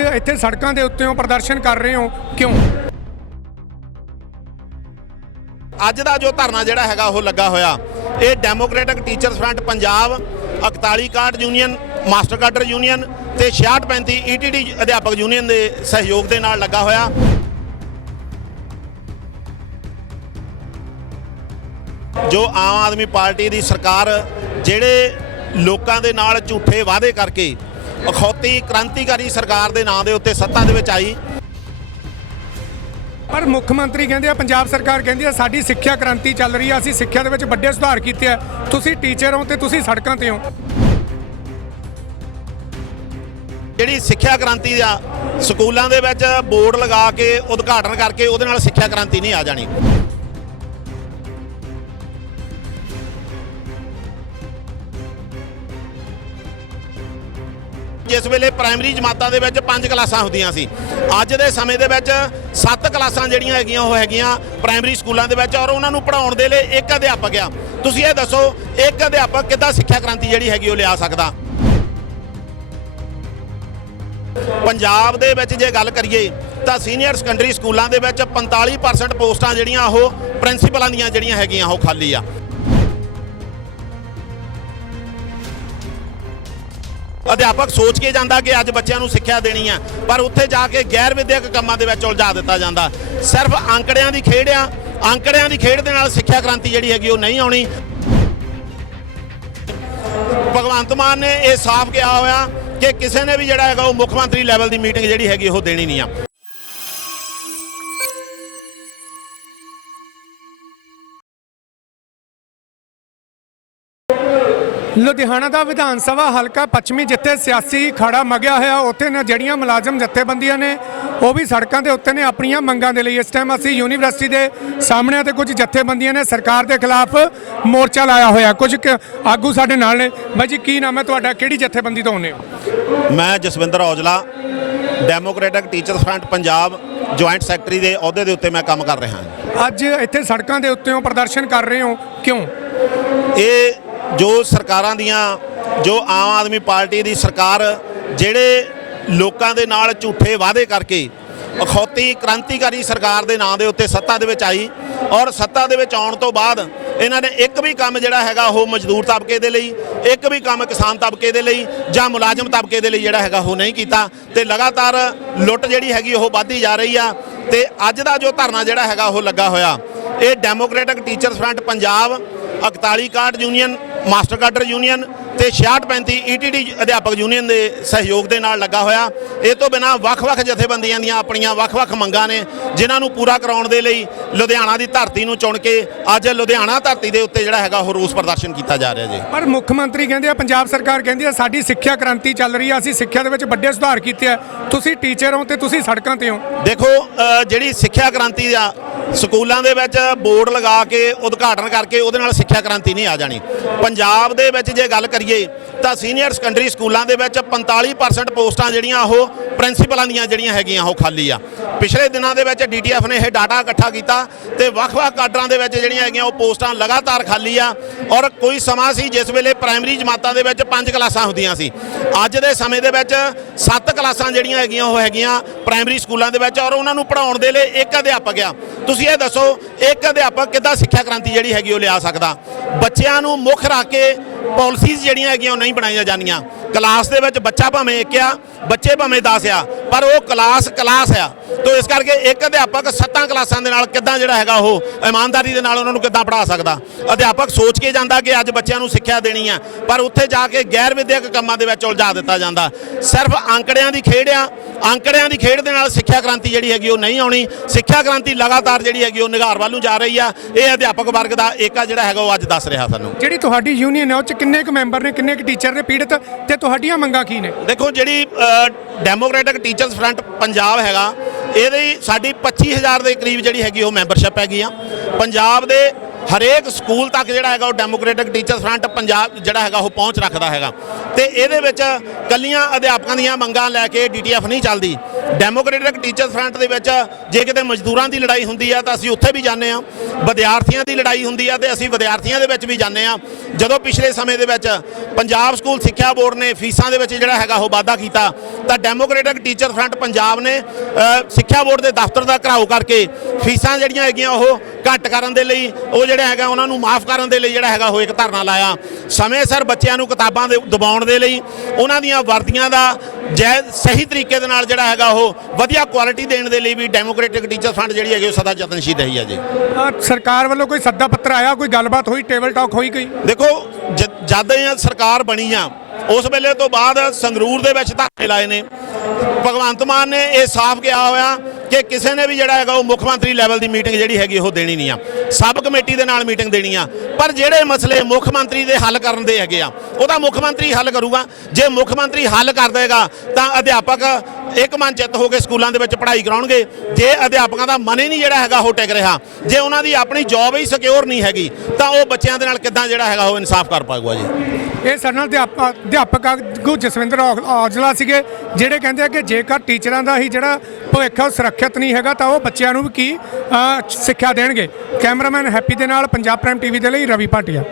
ਇੱਥੇ ਸੜਕਾਂ ਦੇ ਉੱਤੇ ਪ੍ਰਦਰਸ਼ਨ ਕਰ ਰਹੇ ਹੋ, ਕਿਉਂ? ਅੱਜ ਦਾ ਜੋ ਧਰਨਾ ਜਿਹੜਾ ਹੈਗਾ, ਉਹ ਲੱਗਾ ਹੋਇਆ। ਇਹ democratic teachers front Punjab 41 card union master cadre union ਤੇ 6635 ਈਟੀਡੀ ਅਧਿਆਪਕ ਯੂਨੀਅਨ ਦੇ ਸਹਿਯੋਗ ਦੇ ਨਾਲ ਲੱਗਾ ਹੋਇਆ। ਜੋ ਆਮ ਆਦਮੀ ਪਾਰਟੀ ਦੀ ਸਰਕਾਰ, ਜਿਹੜੇ ਲੋਕਾਂ ਦੇ ਨਾਲ ਝੂਠੇ ਵਾਅਦੇ ਕਰਕੇ ਅਖੌਤੀ ਕ੍ਰਾਂਤੀਕਾਰੀ ਸਰਕਾਰ ਦੇ ਨਾਂ ਦੇ ਉੱਤੇ ਸੱਤਾ ਦੇ ਵਿੱਚ ਆਈ। ਪਰ ਮੁੱਖ ਮੰਤਰੀ ਕਹਿੰਦੇ ਆ ਪੰਜਾਬ ਸਰਕਾਰ ਕਹਿੰਦੀ ਆ ਸਾਡੀ ਸਿੱਖਿਆ ਕ੍ਰਾਂਤੀ ਚੱਲ ਰਹੀ ਆ ਅਸੀਂ ਸਿੱਖਿਆ ਦੇ ਵਿੱਚ ਵੱਡੇ ਸੁਧਾਰ ਕੀਤੇ ਆ। ਤੁਸੀਂ ਟੀਚਰ ਹੋ ਤੇ ਤੁਸੀਂ ਸੜਕਾਂ ਤੇ ਹੋ। ਜਿਹੜੀ ਸਿੱਖਿਆ ਕ੍ਰਾਂਤੀ ਦਾ ਸਕੂਲਾਂ ਦੇ ਵਿੱਚ ਬੋਰਡ ਲਗਾ ਕੇ ਉਦਘਾਟਨ ਕਰਕੇ ਉਹਦੇ ਨਾਲ ਸਿੱਖਿਆ ਕ੍ਰਾਂਤੀ ਨਹੀਂ ਆ ਜਾਣੀ। ਜਿਸ ਵੇਲੇ ਪ੍ਰਾਇਮਰੀ ਜਮਾਤਾਂ ਦੇ ਵਿੱਚ ਪੰਜ ਕਲਾਸਾਂ ਹੁੰਦੀਆਂ ਸੀ। ਅੱਜ ਦੇ ਸਮੇਂ ਦੇ ਵਿੱਚ ਸੱਤ ਕਲਾਸਾਂ ਜਿਹੜੀਆਂ ਹੈਗੀਆਂ, ਉਹ ਹੈਗੀਆਂ ਪ੍ਰਾਇਮਰੀ ਸਕੂਲਾਂ ਦੇ ਵਿੱਚ ਔਰ ਉਹਨਾਂ ਨੂੰ ਪੜਾਉਣ ਦੇ ਲਈ ਇੱਕ ਅਧਿਆਪਕ ਆ। ਤੁਸੀਂ ਇਹ ਦੱਸੋ, ਇੱਕ ਅਧਿਆਪਕ ਕਿੱਦਾਂ ਸਿੱਖਿਆ ਕ੍ਰਾਂਤੀ ਜਿਹੜੀ ਹੈਗੀ ਉਹ ਲਿਆ ਸਕਦਾ? ਪੰਜਾਬ ਦੇ ਵਿੱਚ ਜੇ ਗੱਲ ਕਰੀਏ, ਤਾਂ ਸੀਨੀਅਰ ਸੈਕੰਡਰੀ ਸਕੂਲਾਂ ਦੇ ਵਿੱਚ 45% ਪੋਸਟਾਂ ਜਿਹੜੀਆਂ, ਉਹ ਪ੍ਰਿੰਸੀਪਲਾਂ ਦੀਆਂ ਜਿਹੜੀਆਂ ਹੈਗੀਆਂ, ਉਹ ਖਾਲੀ ਆ। ਅਧਿਆਪਕ ਸੋਚ ਕੇ ਜਾਂਦਾ ਕਿ ਅੱਜ ਬੱਚਿਆਂ ਨੂੰ ਸਿੱਖਿਆ ਦੇਣੀ ਆ, ਪਰ ਉੱਥੇ ਜਾ ਕੇ ਗੈਰ ਵਿਦਿਅਕ ਕੰਮਾਂ ਦੇ ਵਿੱਚ ਉਲਝਾ ਦਿੱਤਾ ਜਾਂਦਾ। ਸਿਰਫ ਅੰਕੜਿਆਂ ਦੀ ਖੇਡ ਆ, ਅੰਕੜਿਆਂ ਦੀ ਖੇਡ ਦੇ ਨਾਲ ਸਿੱਖਿਆ ਕ੍ਰਾਂਤੀ ਜਿਹੜੀ ਹੈਗੀ ਉਹ ਨਹੀਂ ਆਉਣੀ। ਭਗਵੰਤ ਮਾਨ ਨੇ ਇਹ ਸਾਫ਼ ਕਿਹਾ ਹੋਇਆ ਕਿ ਕਿਸੇ ਨੇ ਵੀ ਜਿਹੜਾ ਹੈਗਾ ਉਹ ਮੁੱਖ ਮੰਤਰੀ ਲੈਵਲ ਦੀ ਮੀਟਿੰਗ ਜਿਹੜੀ ਹੈਗੀ ਉਹ ਦੇਣੀ ਨਹੀਂ ਆ। ਲੁਧਿਆਣਾ ਦਾ ਵਿਧਾਨ ਸਭਾ ਹਲਕਾ ਪੱਛਮੀ ਜਿੱਥੇ ਸਿਆਸੀ ਖੜਾ ਮਗਿਆ ਹੋਇਆ ਉੱਥੇ ਨੇ ਜਿਹੜੀਆਂ ਮੁਲਾਜ਼ਮ ਜਥੇਬੰਦੀਆਂ ਨੇ ਉਹ ਵੀ ਸੜਕਾਂ ਦੇ ਉੱਤੇ ਨੇ ਆਪਣੀਆਂ ਮੰਗਾਂ ਦੇ ਲਈ। ਇਸ ਟਾਈਮ ਅਸੀਂ ਯੂਨੀਵਰਸਿਟੀ ਦੇ ਸਾਹਮਣੇ ਤੇ ਕੁਝ ਜਥੇਬੰਦੀਆਂ ਨੇ ਸਰਕਾਰ ਦੇ ਖਿਲਾਫ ਮੋਰਚਾ ਲਾਇਆ ਹੋਇਆ। ਕੁਝ ਆਗੂ ਸਾਡੇ ਨਾਲ ਨੇ। ਬਾਈ ਜੀ ਕੀ ਨਾਮ ਹੈ ਤੁਹਾਡਾ? ਕਿਹੜੀ ਜਥੇਬੰਦੀ ਤੋਂ ਆਉਂਦੇ ਹੋ? ਮੈਂ Jaswinder Aujla democratic teachers front Punjab joint secretary ਦੇ ਅਹੁਦੇ ਦੇ ਉੱਤੇ ਮੈਂ ਕੰਮ ਕਰ ਰਿਹਾ ਹਾਂ। ਅੱਜ ਇੱਥੇ ਸੜਕਾਂ ਦੇ ਉੱਤੇ ਪ੍ਰਦਰਸ਼ਨ ਕਰ ਰਹੇ ਹੋ। ਕਿਉਂ? ਇਹ ਜੋ ਸਰਕਾਰਾਂ ਦੀਆਂ, ਜੋ ਆਮ ਆਦਮੀ ਪਾਰਟੀ ਦੀ ਸਰਕਾਰ, ਜਿਹੜੇ ਲੋਕਾਂ ਦੇ ਨਾਲ ਝੂਠੇ ਵਾਅਦੇ ਕਰਕੇ ਅਖੌਤੀ ਕ੍ਰਾਂਤੀਕਾਰੀ ਸਰਕਾਰ ਦੇ ਨਾਂ ਦੇ ਉੱਤੇ ਸੱਤਾ ਦੇ ਵਿੱਚ ਆਈ ਔਰ ਸੱਤਾ ਦੇ ਵਿੱਚ ਆਉਣ ਤੋਂ ਬਾਅਦ ਇਹਨਾਂ ਨੇ ਇੱਕ ਵੀ ਕੰਮ ਜਿਹੜਾ ਹੈਗਾ ਉਹ ਮਜ਼ਦੂਰ ਤਬਕੇ ਦੇ ਲਈ, ਇੱਕ ਵੀ ਕੰਮ ਕਿਸਾਨ ਤਬਕੇ ਦੇ ਲਈ ਜਾਂ ਮੁਲਾਜ਼ਮ ਤਬਕੇ ਦੇ ਲਈ ਜਿਹੜਾ ਹੈਗਾ ਉਹ ਨਹੀਂ ਕੀਤਾ ਤੇ ਲਗਾਤਾਰ ਲੁੱਟ ਜਿਹੜੀ ਹੈਗੀ ਉਹ ਵੱਧਦੀ ਜਾ ਰਹੀ ਆ ਤੇ ਅੱਜ ਦਾ ਜੋ ਧਰਨਾ ਜਿਹੜਾ ਹੈਗਾ ਉਹ ਲੱਗਾ ਹੋਇਆ, ਇਹ democratic teachers front Punjab 41 card union master cadre union ਤੇ 6635 ਈਟੀਡੀ ਅਧਿਆਪਕ ਯੂਨੀਅਨ ਦੇ ਸਹਿਯੋਗ ਦੇ ਨਾਲ ਲੱਗਾ ਹੋਇਆ। ਇਹ ਤੋਂ ਬਿਨਾ ਵੱਖ-ਵੱਖ ਜਥੇਬੰਦੀਆਂ ਦੀਆਂ ਆਪਣੀਆਂ ਵੱਖ-ਵੱਖ ਮੰਗਾਂ ਨੇ ਜਿਨ੍ਹਾਂ ਨੂੰ ਪੂਰਾ ਕਰਾਉਣ ਦੇ ਲਈ ਲੁਧਿਆਣਾ ਦੀ ਧਰਤੀ ਨੂੰ ਚੁਣ ਕੇ ਅੱਜ ਲੁਧਿਆਣਾ ਧਰਤੀ ਦੇ ਉੱਤੇ ਜਿਹੜਾ ਹੈਗਾ ਉਹ ਰੋਸ ਪ੍ਰਦਰਸ਼ਨ ਕੀਤਾ ਜਾ ਰਿਹਾ ਜੀ। ਪਰ ਮੁੱਖ ਮੰਤਰੀ ਕਹਿੰਦੇ ਆ ਪੰਜਾਬ ਸਰਕਾਰ ਕਹਿੰਦੀ ਆ ਸਾਡੀ ਸਿੱਖਿਆ ਕ੍ਰਾਂਤੀ ਚੱਲ ਰਹੀ ਆ ਅਸੀਂ ਸਿੱਖਿਆ ਦੇ ਵਿੱਚ ਵੱਡੇ ਸੁਧਾਰ ਕੀਤੇ ਆ। ਤੁਸੀਂ ਟੀਚਰ ਹੋ ਤੇ ਤੁਸੀਂ ਸੜਕਾਂ ਤੇ ਹੋ। ਦੇਖੋ ਜਿਹੜੀ ਸਿੱਖਿਆ ਕ੍ਰਾਂਤੀ ਆ ਸਕੂਲਾਂ ਦੇ ਵਿੱਚ ਬੋਰਡ ਲਗਾ ਕੇ, ਉਦਘਾਟਨ ਕਰਕੇ ਉਹਦੇ ਨਾਲ ਸਿੱਖਿਆ ਕ੍ਰਾਂਤੀ ਨਹੀਂ ਆ ਜਾਣੀ। ਪੰਜਾਬ ਦੇ ਵਿੱਚ ਜੇ ਗੱਲ ਕਰੀਏ, ਤਾਂ ਸੀਨੀਅਰ ਸੈਕੰਡਰੀ ਸਕੂਲਾਂ ਦੇ ਵਿੱਚ 45% ਪੋਸਟਾਂ ਜਿਹੜੀਆਂ ਉਹ ਪ੍ਰਿੰਸੀਪਲਾਂ ਦੀਆਂ ਜਿਹੜੀਆਂ ਹੈਗੀਆਂ, ਉਹ ਖਾਲੀ ਆ। ਪਿਛਲੇ ਦਿਨਾਂ ਦੇ ਵਿੱਚ ਡੀਟੀਐਫ ਨੇ ਇਹ ਡਾਟਾ ਇਕੱਠਾ ਕੀਤਾ ਤੇ ਵੱਖ-ਵੱਖ ਕਾਡਰਾਂ ਦੇ ਵਿੱਚ ਜਿਹੜੀਆਂ ਹੈਗੀਆਂ, ਉਹ ਪੋਸਟਾਂ ਲਗਾਤਾਰ ਖਾਲੀ ਆ ਔਰ ਕੋਈ ਸਮਾਂ ਸੀ ਜਿਸ ਵੇਲੇ ਪ੍ਰਾਇਮਰੀ ਜਮਾਤਾਂ ਦੇ ਵਿੱਚ ਪੰਜ ਕਲਾਸਾਂ ਹੁੰਦੀਆਂ ਸੀ। ਅੱਜ ਦੇ ਸਮੇਂ ਦੇ ਵਿੱਚ ਸੱਤ ਕਲਾਸਾਂ ਜਿਹੜੀਆਂ ਹੈਗੀਆਂ, ਉਹ ਹੈਗੀਆਂ ਪ੍ਰਾਇਮਰੀ ਸਕੂਲਾਂ ਦੇ ਵਿੱਚ ਔਰ ਉਹਨਾਂ ਨੂੰ ਪੜਾਉਣ ਦੇ ਲਈ ਇੱਕ ਅਧਿਆਪਕ ਆ। ਤੁਸੀਂ ਇਹ ਦੱਸੋ ਇੱਕ ਅਧਿਆਪਕ ਕਿੱਦਾਂ ਸਿੱਖਿਆ ਕ੍ਰਾਂਤੀ ਜਿਹੜੀ ਹੈਗੀ ਉਹ ਲਿਆ ਸਕਦਾ? ਬੱਚਿਆਂ ਨੂੰ ਮੁੱਖ ਰੱਖ ਕੇ ਪਾਲਿਸੀਜ਼ ਜਿਹੜੀਆਂ ਹੈਗੀਆਂ ਉਹ ਨਹੀਂ ਬਣਾਈਆਂ ਜਾਂਦੀਆਂ। ਕਲਾਸ ਦੇ ਵਿੱਚ ਬੱਚਾ ਭਾਵੇਂ ਇੱਕ ਆ, ਬੱਚੇ ਭਾਵੇਂ 10 ਆ, ਪਰ ਉਹ ਕਲਾਸ ਕਲਾਸ ਆ। ਤੋ ਇਸ ਕਰਕੇ ਇੱਕ ਅਧਿਆਪਕ ਸੱਤਾਂ ਕਲਾਸਾਂ ਦੇ ਨਾਲ ਕਿੱਦਾਂ ਜਿਹੜਾ ਹੈਗਾ ਉਹ ਇਮਾਨਦਾਰੀ ਦੇ ਨਾਲ ਉਹਨਾਂ ਨੂੰ ਕਿੱਦਾਂ ਪੜ੍ਹਾ ਸਕਦਾ। ਅਧਿਆਪਕ ਸੋਚ ਕੇ ਜਾਂਦਾ ਕਿ ਅੱਜ ਬੱਚਿਆਂ ਨੂੰ ਸਿੱਖਿਆ ਦੇਣੀ ਆ, ਪਰ ਉੱਥੇ ਜਾ ਕੇ ਗੈਰ ਵਿਦਿਅਕ ਕੰਮਾਂ ਦੇ ਵਿੱਚ ਉਲਝਾ ਦਿੱਤਾ ਜਾਂਦਾ। ਸਿਰਫ ਅੰਕੜਿਆਂ ਦੀ ਖੇਡ ਆ, ਅੰਕੜਿਆਂ ਦੀ ਖੇਡ ਦੇ ਨਾਲ ਸਿੱਖਿਆ ਕ੍ਰਾਂਤੀ ਜਿਹੜੀ ਹੈਗੀ ਉਹ ਨਹੀਂ ਆਉਣੀ। ਸਿੱਖਿਆ ਕ੍ਰਾਂਤੀ ਲਗਾਤਾਰ ਜਿਹੜੀ ਹੈਗੀ ਉਹ ਨਿਗਾਰ ਵੱਲ ਨੂੰ ਜਾ ਰਹੀ ਆ। ਇਹ ਅਧਿਆਪਕ ਵਰਗ ਦਾ ਏਕਾ ਜਿਹੜਾ ਹੈਗਾ ਉਹ ਅੱਜ ਦੱਸ ਰਿਹਾ ਸਾਨੂੰ। ਜਿਹੜੀ ਤੁਹਾਡੀ ਯੂਨੀਅਨ ਹੈ ਉਹ ਚ ਕਿੰਨੇ ਕੁ ਮੈਂਬਰ ਨੇ, ਕਿੰਨੇ ਕੁ ਟੀਚਰ ਨੇ ਪੀੜਤ? ਤੇ ਤੁਹਾਡੀਆਂ ਮੰਗਾਂ ਕੀ ਨੇ? ਦੇਖੋ, ਜਿਹੜੀ ਡੈਮੋਕ੍ਰੈਟਿਕ ਟੀਚਰਸ ਫਰੰਟ ਪੰਜਾਬ ਹੈਗਾ, ਇਹਦੀ ਸਾਡੀ 25000 ਦੇ ਕਰੀਬ ਜਿਹੜੀ ਹੈਗੀ ਉਹ ਮੈਂਬਰਸ਼ਿਪ ਹੈਗੀ ਆ। ਪੰਜਾਬ ਦੇ ਹਰੇਕ ਸਕੂਲ ਤੱਕ ਜਿਹੜਾ ਹੈਗਾ ਉਹ ਡੈਮੋਕ੍ਰੈਟਿਕ ਟੀਚਰ ਫਰੰਟ ਪੰਜਾਬ ਜਿਹੜਾ ਹੈਗਾ ਉਹ ਪਹੁੰਚ ਰੱਖਦਾ ਹੈਗਾ। ਤੇ ਇਹਦੇ ਵਿੱਚ ਕੱਲੀਆਂ ਅਧਿਆਪਕਾਂ ਦੀਆਂ ਮੰਗਾਂ ਲੈ ਕੇ ਡੀਟੀਐਫ ਨਹੀਂ ਚੱਲਦੀ। ਡੈਮੋਕ੍ਰੈਟਿਕ ਟੀਚਰ ਫਰੰਟ ਦੇ ਵਿੱਚ ਜੇ ਕਿਤੇ ਮਜ਼ਦੂਰਾਂ ਦੀ ਲੜਾਈ ਹੁੰਦੀ ਆ ਤਾਂ ਅਸੀਂ ਉੱਥੇ ਵੀ ਜਾਂਦੇ ਆ ਵਿਦਿਆਰਥੀਆਂ ਦੀ ਲੜਾਈ ਹੁੰਦੀ ਆ ਤੇ ਅਸੀਂ ਵਿਦਿਆਰਥੀਆਂ ਦੇ ਵਿੱਚ ਵੀ ਜਾਂਦੇ ਆ ਜਦੋਂ ਪਿਛਲੇ ਸਮੇਂ ਦੇ ਵਿੱਚ ਪੰਜਾਬ ਸਕੂਲ ਸਿੱਖਿਆ ਬੋਰਡ ਨੇ ਫੀਸਾਂ ਦੇ ਵਿੱਚ ਜਿਹੜਾ ਹੈਗਾ ਉਹ ਵਾਧਾ ਕੀਤਾ, ਤਾਂ ਡੈਮੋਕ੍ਰੈਟਿਕ ਟੀਚਰ ਫਰੰਟ ਪੰਜਾਬ ਨੇ ਸਿੱਖਿਆ ਬੋਰਡ ਦੇ ਦਫ਼ਤਰ ਦਾ ਘਰਾਓ ਕਰਕੇ ਫੀਸਾਂ ਜਿਹੜੀਆਂ ਹੈਗੀਆਂ ਉਹ ਘੱਟ ਕਰਨ ਦੇ ਲਈ, ਉਹ ਜਿਹੜਾ ਹੈਗਾ ਉਹਨਾਂ ਨੂੰ ਮਾਫ ਕਰਨ ਦੇ ਲਈ ਜਿਹੜਾ ਹੈਗਾ ਉਹ ਇੱਕ ਧਰਨਾ ਲਾਇਆ। ਸਮੇਂ ਸਿਰ ਬੱਚਿਆਂ ਨੂੰ ਕਿਤਾਬਾਂ ਦੇ ਦਬਾਉਣ ਦੇ ਲਈ ਉਹਨਾਂ ਦੀਆਂ ਵਰਦੀਆਂ ਦਾ ਜੈ ਸਹੀ ਤਰੀਕੇ ਦੇ ਨਾਲ ਜਿਹੜਾ ਹੈਗਾ ਉਹ ਵਧੀਆ ਕੁਆਲਿਟੀ ਦੇਣ ਦੇ ਲਈ ਵੀ ਡੈਮੋਕ੍ਰੈਟਿਕ ਟੀਚਰ ਫੰਡ ਜਿਹੜੀ ਹੈਗੀ ਉਹ ਸਦਾ ਯਤਨਸ਼ੀਲ ਰਹੀ ਹੈ ਜੀ। ਸਰਕਾਰ ਵੱਲੋਂ ਕੋਈ ਸੱਦਾ ਪੱਤਰ ਆਇਆ ਕੋਈ ਗੱਲਬਾਤ ਹੋਈ ਟੇਬਲ ਟਾਕ ਹੋਈ ਕੋਈ? ਦੇਖੋ ਜਦ ਇਹ ਸਰਕਾਰ ਬਣੀ ਆ ਉਸ ਵੇਲੇ ਤੋਂ ਬਾਅਦ ਸੰਗਰੂਰ ਦੇ ਵਿੱਚ ਧਰਨੇ ਲਾਏ ਨੇ। ਭਗਵੰਤ ਮਾਨ ਨੇ ਇਹ ਸਾਫ਼ ਕਿਹਾ ਹੋਇਆ ਕਿ ਕਿਸੇ ਨੇ ਵੀ ਜਿਹੜਾ ਹੈਗਾ ਉਹ ਮੁੱਖ ਮੰਤਰੀ ਲੈਵਲ ਦੀ ਮੀਟਿੰਗ ਜਿਹੜੀ ਹੈਗੀ ਉਹ ਦੇਣੀ ਨਹੀਂ ਆ। ਸਬ ਕਮੇਟੀ ਦੇ ਨਾਲ ਮੀਟਿੰਗ ਦੇਣੀ ਆ। ਪਰ ਜਿਹੜੇ ਮਸਲੇ ਮੁੱਖ ਮੰਤਰੀ ਦੇ ਹੱਲ ਕਰਨ ਦੇ ਹੈਗੇ ਆ, ਉਹਦਾ ਮੁੱਖ ਮੰਤਰੀ ਹੱਲ ਕਰੂਗਾ। ਜੇ ਮੁੱਖ ਮੰਤਰੀ ਹੱਲ ਕਰ ਦੇਗਾ, ਤਾਂ ਅਧਿਆਪਕ ਇੱਕ ਮਨ ਚਿੱਤ ਹੋ ਕੇ ਸਕੂਲਾਂ ਦੇ ਵਿੱਚ ਪੜ੍ਹਾਈ ਕਰਾਉਣਗੇ। ਜੇ ਅਧਿਆਪਕਾਂ ਦਾ ਮਨ ਹੀ ਨਹੀਂ ਜਿਹੜਾ ਹੈਗਾ ਉਹ ਟਿਕ ਰਿਹਾ, ਜੇ ਉਹਨਾਂ ਦੀ ਆਪਣੀ ਜੌਬ ਹੀ ਸਿਕਿਉਰ ਨਹੀਂ ਹੈਗੀ, ਤਾਂ ਉਹ ਬੱਚਿਆਂ ਦੇ ਨਾਲ ਕਿੱਦਾਂ ਜਿਹੜਾ ਹੈਗਾ ਉਹ ਇਨਸਾਫ ਕਰ ਪਾਊਗਾ ਜੀ? ਇਹ ਸਾਡੇ ਨਾਲ ਅਧਿਆਪਕ ਅਧਿਆਪਕ ਆਗੂ ਜਸਵਿੰਦਰ ਔ- ਔਜਲਾ ਸੀਗੇ, ਜਿਹੜੇ ਕਹਿੰਦੇ ਆ ਕਿ ਜੇਕਰ ਟੀਚਰਾਂ ਦਾ ਹੀ ਜਿਹੜਾ ਭਵਿੱਖ ਆ ਉਹ ਸੁਰੱਖਿਅਤ ਨਹੀਂ ਹੈਗਾ, ਤਾਂ ਉਹ ਬੱਚਿਆਂ ਨੂੰ ਵੀ ਕੀ ਸਿੱਖਿਆ ਦੇਣਗੇ। ਕੈਮਰਾਮੈਨ ਹੈਪੀ ਦੇ ਨਾਲ ਪੰਜਾਬ ਪ੍ਰਾਈਮ ਟੀਵੀ ਦੇ ਲਈ ਰਵੀ ਭਾਟੀਆ।